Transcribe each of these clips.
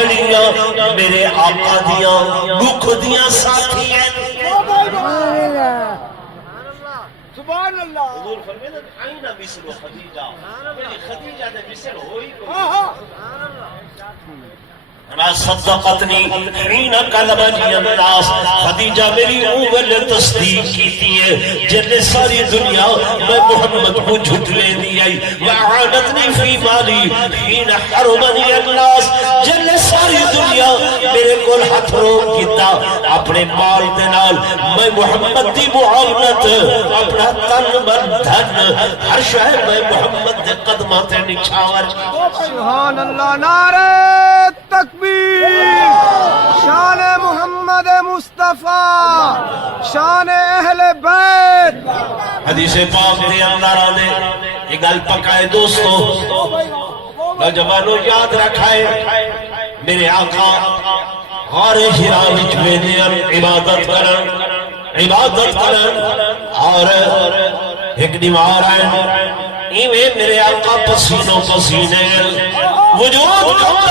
جڑیاں میرے آقا دیاں دکھ دیاں ساتھی ہیں سبحان اللہ حضور فرمائے آئینہ مثل خدیجہ میری خدیجہ نے مثل ہوئی ما صدقتنی حین کلمنی الناس خدیجہ میری اول تصدیق کیتی ہے جن ساری دنیا میں محمد کو جھٹلے دی آئی وعانتنی فی مالی حین حرمنی الناس جن ساری دنیا میرے کول ہاتھ روک کیتا اپنے مال دنال میں محمد دی معاونت اپنا تن من دھن ہر شاہ میں محمد دے قدمات نچھاور سبحان اللہ نعرہ تکبیر شان محمد مصطفیٰ شان اہل بیت حدیث پاک دے اندر آنے یہ گل پکائے دوستو نوجوانوں یاد رکھائے میرے آقا غار حرا وچ ویندے عبادت کرن اور ایک دیوار ہے ایویں میرے آقا پسینوں پسینے وجود کھڑا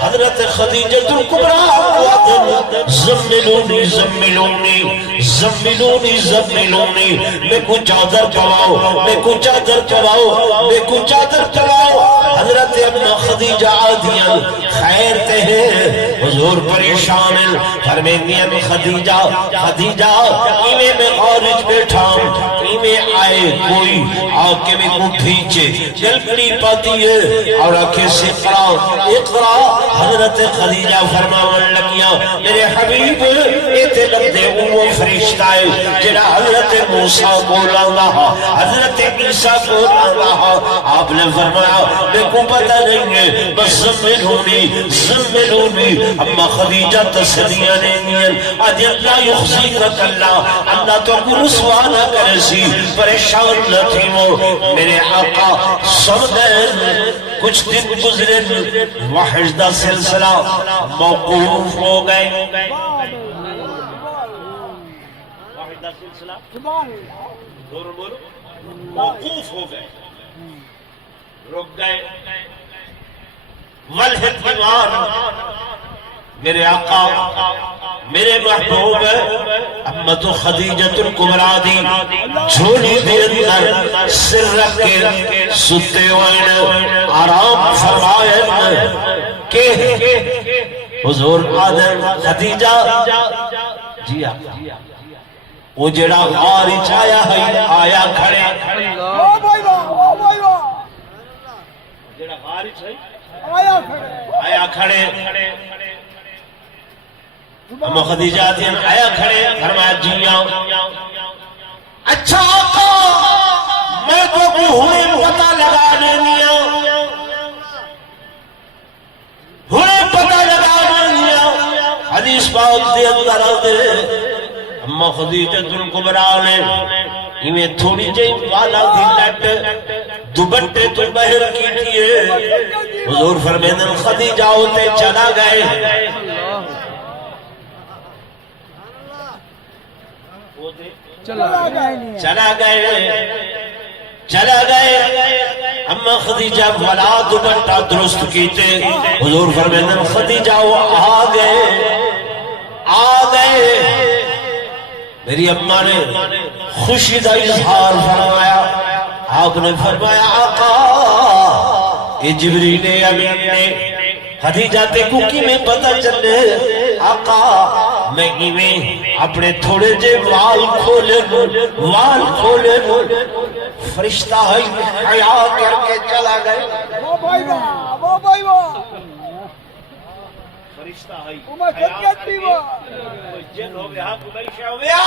حضرت خدیجہ الکبریٰ زملونی زملونی زملونی زملونی میں کو چادر چڑھاؤ میں کو چادر چڑھاؤ میں کو چادر چڑھاؤ حضرت اما خدیجہ آدیاں خیر تے ہیں حضور پریشان فرمیندی اما خدیجہ خدیجہ ایویں میں خارج بیٹھا ہوں ایویں آئے کوئی آکے میں کو کھینچے جلکڑی پاتی ہے اور آکے سے اقرا حضرت خدیجہ فرماون لگیا میرے حبیب ایتے لگدے وہ فرشتہ ہے جڑا حضرت موسیٰ کو لانا حضرت عیسیٰ کو لانا آپ نے فرمایا میں کو پتہ نہیں ہے بس زملونی اما خدیجہ تسلیہ نہیں آج اللہ یخزیقت اللہ تو کو رسوا نہ کرے سی پریشان نہ تھی وہ میرے آقا سمدین کچھ دن گزرے وحشدہ سلسلہ موقوف ہو گئے وحشدہ سلسلہ موقوف ہو گئے رک گئے والحتوان میرے آقا میرے محبوب امت خدیجۃ الکبریٰ دی جھولی دے اندر سر رکھ کے ستے ہوئے آرام فرمائیں کہ حضور آدم خدیجہ جی آقا وہ جڑا غار چایا ہے آیا کھڑے جڑا غار چایا آیا کھڑے اما خدیجہ دین آیا کھڑے فرمایا جی آؤ اچھا آقا میں تو ہوئے پتہ لگا دینیا ہوئے پتہ لگا دینیا حدیث پاک دے اندر آدھے اما خدیجہ الکبریٰ نے ہمیں تھوڑی جائیں والا دی لٹ دوبٹے تو بہر کی تھیے حضور فرمیدن خدیجہ ہوتے چلا گئے چلا گئے اما خدیجہ والا دوبٹہ درست کیتے حضور فرمیدن خدیجہ وہ آ گئے میری اماں نے خوشی دا اظہار فرمایا آپ نے فرمایا آقا یہ جبریل امین نے خدیجہ تے کوکی میں پتہ چلے آقا میں میں اپنے تھوڑے جے وال کھولے فرشتہ ہے حیا کر کے چلا گئے وہ بھائی فرشتہ ہے حیا کوئی جن ہو گیا کوئی شے ہو گیا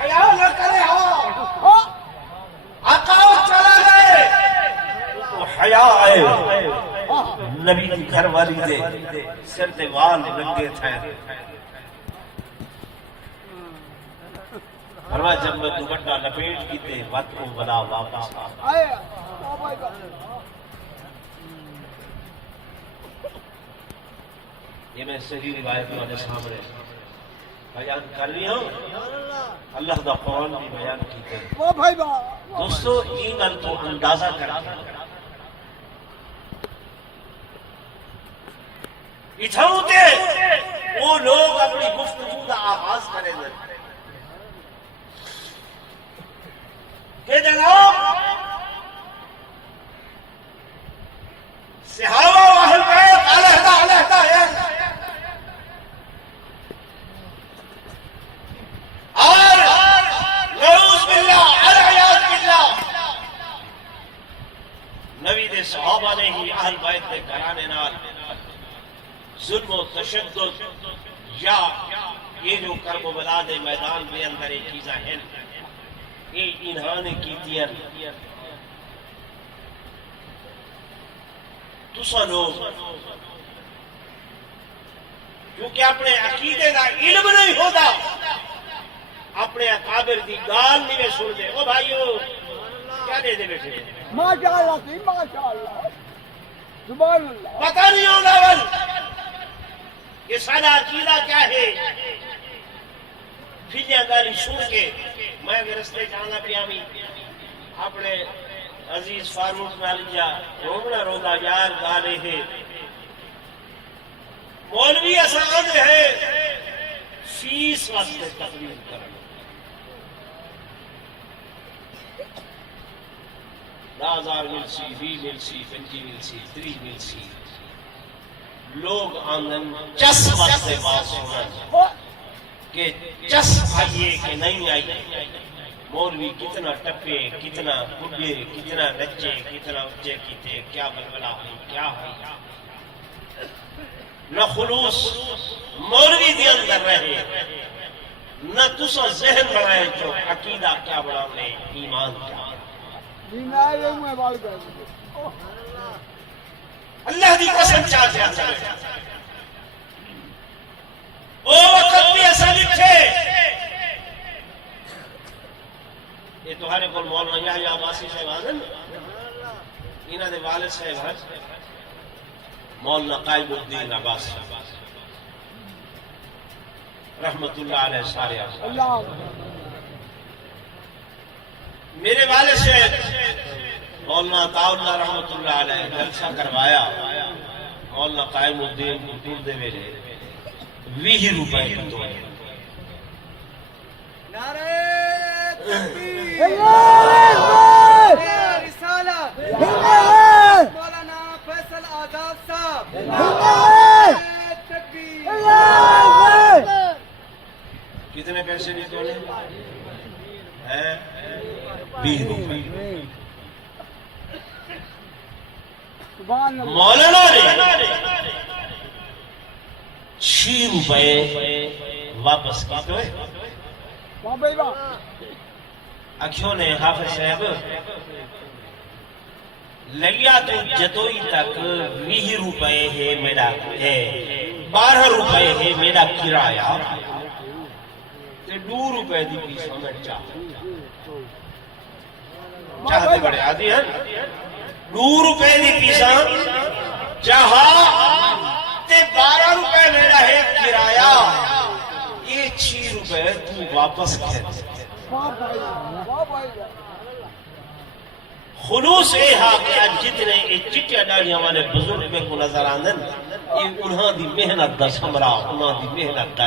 حیا نہ کرے آقا چلا گئے حیا آئے نبی کی گھر والی دے سر دے وال رنگے تھے فرمایا جب میں دوپٹہ لپیٹ کی تے وقت کو بلا واپس آئے یہ میں صحیح روایت والے سامنے بیان کر رہی ہوں اللہ دا قرآن بھی بیان کیتے وہ بھائی دوستو یہ گل تو اندازہ کر اتھاؤں تے وہ لوگ اپنی گفتگو کا آغاز کریں گے کہ جناب صحابہ و اہل بیت علیحدہ علیحدہ ہے اور نعوذ باللہ العیاذ باللہ نبی دے صحابہ نے ہی اہل بیت دے گھرانے نال ظلم و تشدد یا یہ جو کرب و بلا دے میدان میں اندر ایک چیزیں ہیں یہ انہاں نے کیتیاں تسا لوگ کیونکہ اپنے عقیدے کا علم نہیں ہوتا اپنے اکابر دی گال نہیں میں سن دے او بھائیو کیا دے دے بیٹھے ماشاءاللہ سی ماشاءاللہ سبحان اللہ پتہ نہیں ہوگا ول یہ سارا عقیدہ کیا ہے پھر گالی سن کے میں رستے جانا پیامی اپنے عزیز فاروق نالجا رونا رونا یار گالے ہے مولوی آسان ہے فیس واسطے تقریر کرنا 10,000 ملسی 20 ملسی 25 ملسی 30 ملسی لوگ آنگن چس واسطے بات سنا کہ چس آئیے کہ نہیں آئیے مولوی کتنا ٹپے کتنا بڑھے کتنا نچے کتنا اچے کیتے کیا بلبلا ہوئی کیا ہوئی نہ خلوص مولوی دے اندر رہے نہ تسا ذہن بنائے جو عقیدہ کیا بڑھانے ایمان کیا اللہ دی قسم چاہتے ہیں او وقت بھی ایسا لکھے یہ تمہارے کو مولانا یحییٰ عباسی صاحب ہیں انہاں دے والد صاحب ہیں مولانا قائم الدین عباسی رحمت اللہ علیہ سارے میرے والد صاحب مولانا عطاء اللہ رحمت اللہ علیہ جلسہ کروایا مولانا قائم الدین کو دے ویلے 20 روپے تو نعرہ تکبیر اللہ رسالت مولانا فیصل آزاد صاحب نعرہ تکبیر اللہ کتنے پیسے نہیں توڑے ہیں 20 روپے مولانا نے 6 روپے واپس کی تو اکھیوں نے حافظ صاحب لگیا تو جتوئی تک 20 روپے ہے میرا ہے 12 روپے ہے میرا کرایہ تے 2 روپے دی پیسہ میں چاہتے بڑے آدھی ہیں 2 روپے دی پیسہ چاہا تے 12 روپے میرا ہے کرایہ یہ 6 روپے تو واپس کھیت خلوص اے ہاں کہ جتنے چٹیا ڈاڑیاں والے بزرگ میں کو نظر آندن یہ انہاں دی محنت دا سمرا انہاں دی محنت دا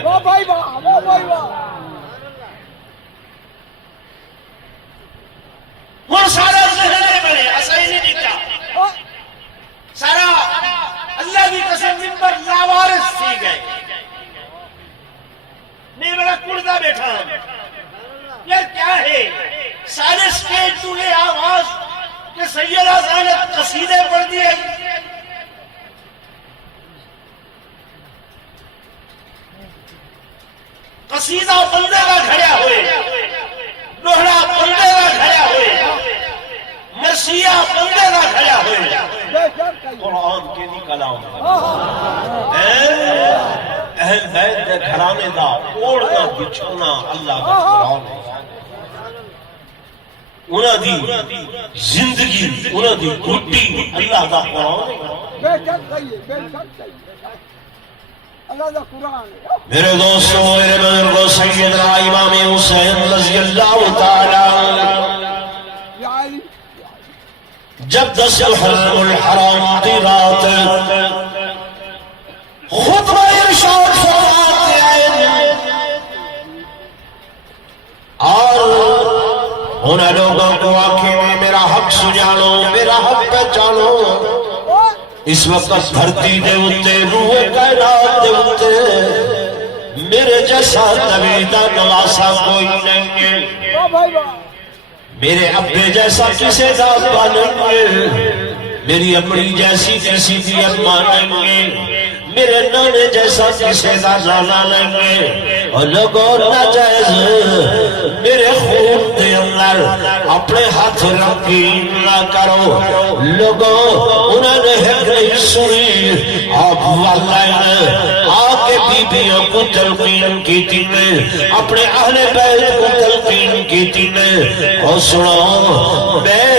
وہ سارا ذہن بنے ایسا ہی نہیں دیکھا سارا اللہ کی قسم ممبر لاوارث تھی گئے نہیں بڑا کڑتا بیٹھا یہ کیا ہے سارے سٹیج تو یہ آواز کہ سیدہ زینب قصیدے پڑھ دیے قصیدہ بندے کا کھڑیا ہوئے لوہڑا بندے کا کھڑیا ہوئے مرثیہ بندے کا کھڑیا ہوئے قرآن کے نہیں کلام اہل بیت دے گھرانے دا اوڑھنا بچھونا اللہ کا قرآن ہے انہاں دی زندگی انہاں دی گھٹی اللہ دا قرآن ہے بے شک صحیح ہے بے شک صحیح ہے اللہ دا قرآن ہے میرے دوستوں میرے بزرگوں سیدنا امام حسین رضی اللہ تعالی جب 10 محرم الحرام کی رات لوگوں کو آنکھیں میں میرا حق سجانو میرا حق پہچانو اس وقت دھرتی دے اتے روح کائنات دے اتے میرے جیسا نبی دا نواسا کوئی نہیں ہے میرے ابے جیسا کسے دا ابا نہیں ہے میری اپنی جیسی کسی دی اماں نہیں ہے میرے نانے جیسا کسے دا نانا نہیں ہے اور لوگوں ناجائز میرے خون دے اندر اپنے ہاتھ رنگین نہ کرو لوگوں انہوں نے حق نہیں سنی آپ واللہ آکے بیبیوں کو تلقین کی تینے اپنے اہل بیت کو تلقین کی تینے اور سنو میں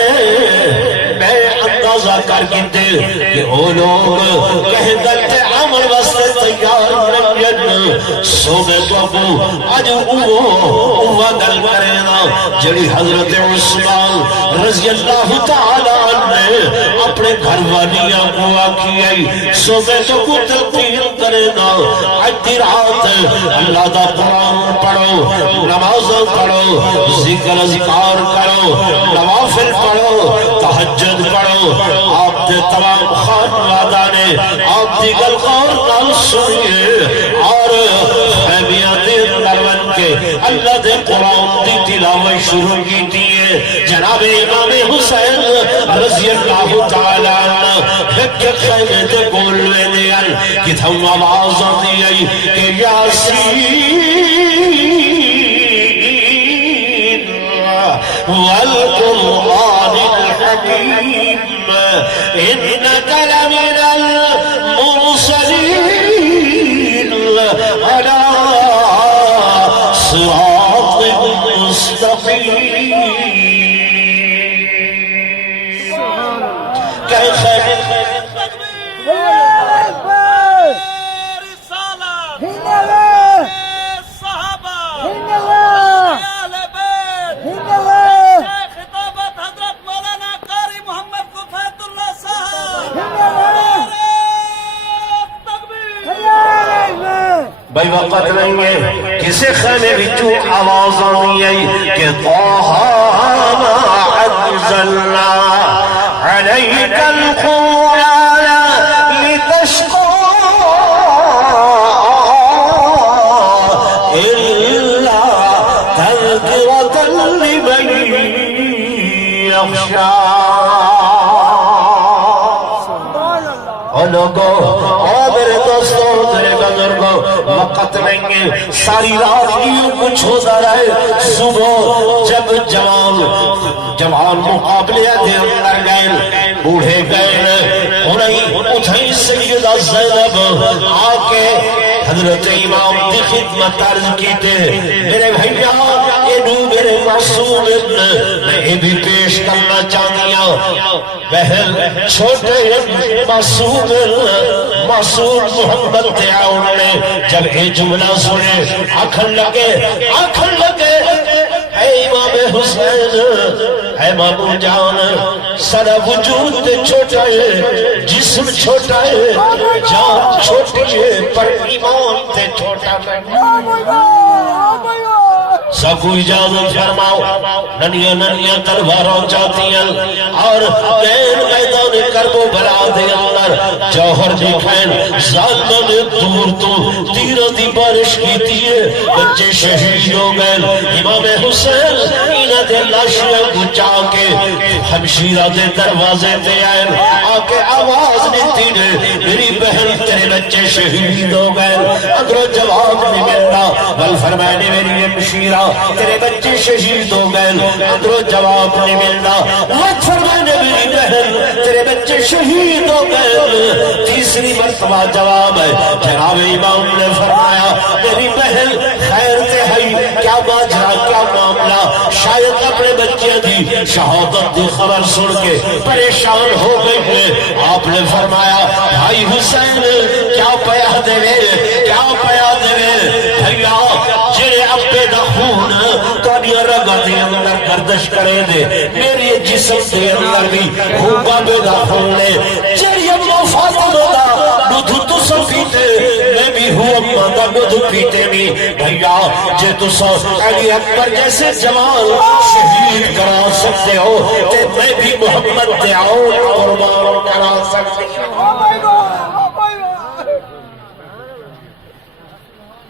اندازہ کر کے دے کہ وہ لوگ کہیں دلتے عمل واسطے تیار نہیں سو میں تو ابو آج وہ گل کرے نا جڑی حضرت عثمان رضی اللہ تعالیٰ نے اپنے گھر والیاں کو آکھی آئی سو میں تو کو تلقین کرے نا آج رات اللہ دا قرآن پڑھو نماز پڑھو ذکر ذکار کرو نوافل پڑھو تہجد پڑھو آپ دے تمام خانوادہ نے آپ دی گل غور نال سنیے اور خیمیاں دے اندر کے اللہ دے قرآن دی تلاوت شروع کی دیئے جناب امام حسین رضی اللہ تعالیٰ عنہ ایک خیمے دے گولوے دے کہ تھم آواز آتی ہے کہ یاسین والقرآن الحکیم انك لمن المرسلين على صراط مستقيم كيف بھائی وقت نہیں ہے کسی خیمے بچوں آواز آنی ہے کہ طاہا ما انزلنا علیک القرآن لتشقى إلا تذکرة لمن یخشى اور لوگوں اور میرے دوستوں میرے بزرگوں وقت نہیں ہے ساری رات کیوں کچھ ہوتا رہے صبح جب جوان مقابلے دے اندر گئے بوڑھے گئے انہیں اٹھائی سیدہ زینب آکے حضرت امام دی خدمت عرض کیتے میرے بھائیہ اینو میرے معصوم میں یہ بھی پیش کرنا چاہیے بہن چھوٹے معصوم محمد تعاون نے جب یہ جملہ سنے آکھن لگے اے امام حسین اے مامو جان سارا وجود تے چھوٹا ہے جسم چھوٹا ہے جان چھوٹی ہے پر ایمان تے چھوٹا ہے سب کو اجازت فرماؤ ننیاں تلواروں جاتی ہیں اور دین میدان کربو بلا دے اندر جوہر دکھائیں ظالمہ نے دور تو تیرہ دی بارش کی دیئے بچے شہید ہو گئے امام حسین انہ دے لاشیاں گچا کے ہمشیرہ دے دروازے تے آئے آکے آواز نیتی نے میری بہن تیرے بچے شہید ہو گئے اگر جواب نہیں ملنا بل فرمائنے میری ہمشیرہ تیرے بچے شہید ہو گئے اندرو جواب نہیں ملنا وقت فرمانے میری بہن تیرے بچے شہید ہو گئے تیسری مرتبہ جواب ہے جناب امام نے فرمایا میری بہن خیر تے ہائی کیا باجرہ کیا معاملہ شاید اپنے بچے دی شہادت دی خبر سن کے پریشان ہو گئے ہیں آپ نے فرمایا بھائی حسین کیا پیا دے بھیا جڑے ابے دا خون کاڑیاں رگا دے اندر گردش کرے دے میری جسم دے اندر بھی خوبا بے دا خون لے جڑی ابو فاطمہ دا دودھ تو سفیتے میں بھی ہوا ماندہ دودھ پیتے بھی بھیا جے تو سو علی اکبر جیسے جوان شہید کرا سکتے ہو تے میں بھی محمد تے آؤ قربان کرا سکتے ہو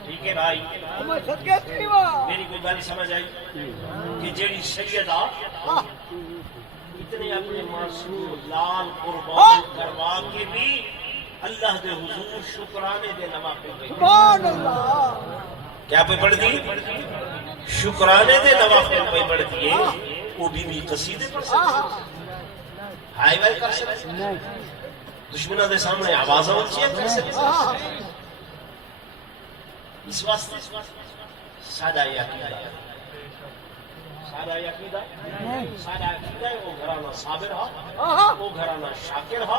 ٹھیک ہے بھائی میری کوئی بات سمجھ آئی کہ جیڑی سیدہ اتنے اپنے معصوم لال قربان کروا کے بھی اللہ دے حضور شکرانے دے نوافل پہ سبحان اللہ کیا پہ پڑھ دی شکرانے دے نوافل پہ پڑھ دیے وہ بھی قصیدے پڑھ سکتے ہائی وائی کر سکتے دشمنہ دے سامنے آوازہ اونچی کر سکتے اس واسطے سادہ یقیدہ سادہ یقیدہ وہ گھرانہ صابر ہا وہ گھرانہ شاکر ہا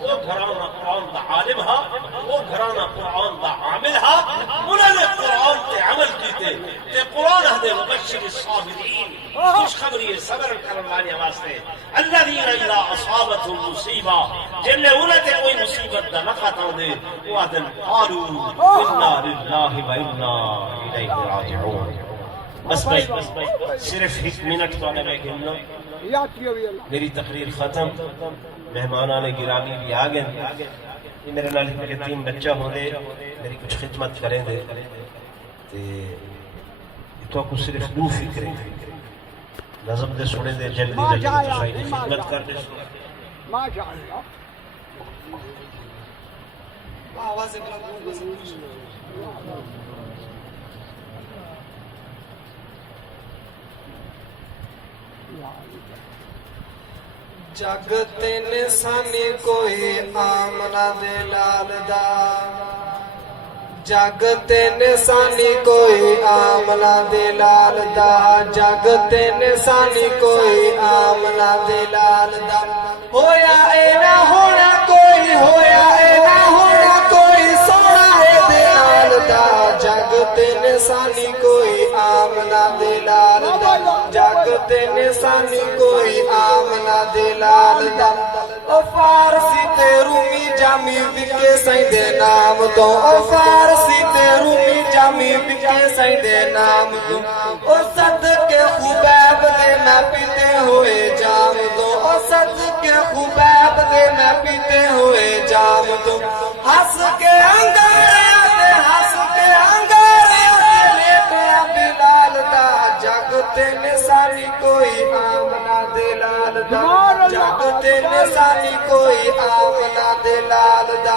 وہ گھرانہ قرآن دا عالم ہا وہ گھرانہ قرآن دا عامل ہا انہوں نے قرآن تے عمل کیتے تے قرآن ہدے مبشر الصابرین خوش خبری صبر کرنے والے واسطے الذین اذا اصابتهم مصیبہ جن نے انہیں تے کوئی مصیبت دا نہ خطا دے وہ آدم قالوا انا للہ و انا الیہ راجعون بس بھائی صرف ایک منٹ تو آنے میں گھننا میری تقریر ختم مہمانان گرامی بھی آگئے یہ میرے نال کے 3 بچہ ہوں دے میری کچھ خدمت کریں دے تو کو صرف 2 فکریں نظم دے سنے دے جلدی جلدی خدمت کر دے ماشاءاللہ آواز بلند جگت نسانی کوئی آمنہ دے لال دا جگت نسانی کوئی آمنہ دے لال دا جگت نسانی کوئی آمنہ دے لال دا ہویا اے نہ ہونا کوئی ہویا اے نہ ہونا کوئی سونا ہے دے لال دا جگت نسانی کوئی آمنہ دے لال دا جگت نسانی کوئی آمنہ دے لال دا او فارسی تے رومی جامی وکے سائیں دے نام دو او فارسی تے رومی جامی وکے سائیں دے نام دو او صدقے خوبیب دے میں پیتے ہوئے جام دو او صدقے خوبیب دے میں پیتے ہوئے جام دو ہس کے انگاریاں دے ہس کے انگاریاں دے لیٹیا بلال دا جگتے نسانی کوئی آمنہ دے لال دا جگتے نسانی کوئی آمنہ دے لال دا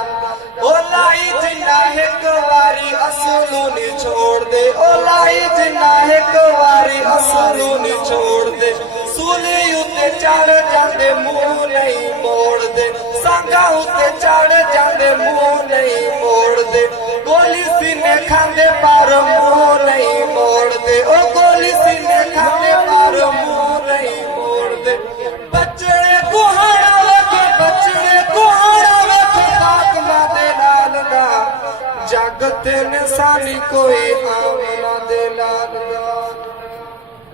او لائی جنہ ایک واری اصولونی چھوڑ دے او لائی جنہ ایک واری اصولونی چھوڑ دے سولی اتے چڑھ جاندے منہ نہیں موڑ دے سانگا اتے چڑھ جاندے منہ نہیں موڑ دے گولی سینے کھاندے پر منہ نہیں موڑ دے او گولی سینے کھاندے پر منہ نہیں موڑ دے بچڑے کوہاڑا وکھے بچڑے کوہاڑا وکھے آکمہ دے لال دا جگت نسانی کوئی آمنہ دے لال دا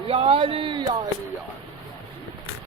یا علی یا علی یا علی